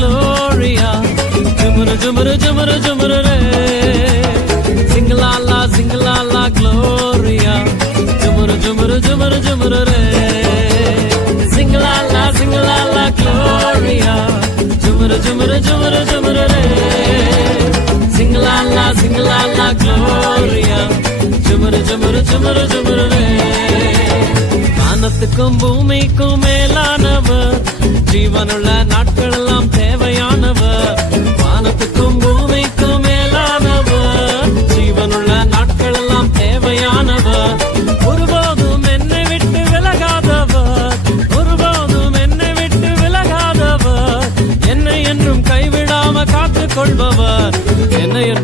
Gloria, jumuru jumuru jumuru jumuru re. Sing la la Gloria, jumuru jumuru jumuru jumuru re. Sing la la Gloria, jumuru jumuru jumuru jumuru re. Sing la la Gloria, jumuru jumuru jumuru jumuru re. வானத்துக்கும் பூமிக்கும் மேலானவர், ஜீவனுள்ள நாட்கள் எல்லாம் தேவையானவர். வானத்துக்கும் பூமிக்கும் மேலானவர், ஜீவனுள்ள நாட்கள் எல்லாம் தேவையானவர். ஒருபோதும் என்னை விட்டு விலகாதவர், ஒருபோதும் என்னை விட்டு விலகாதவர். என்னை என்றும் கைவிடாம காத்துக் கொள்பவர், என்னை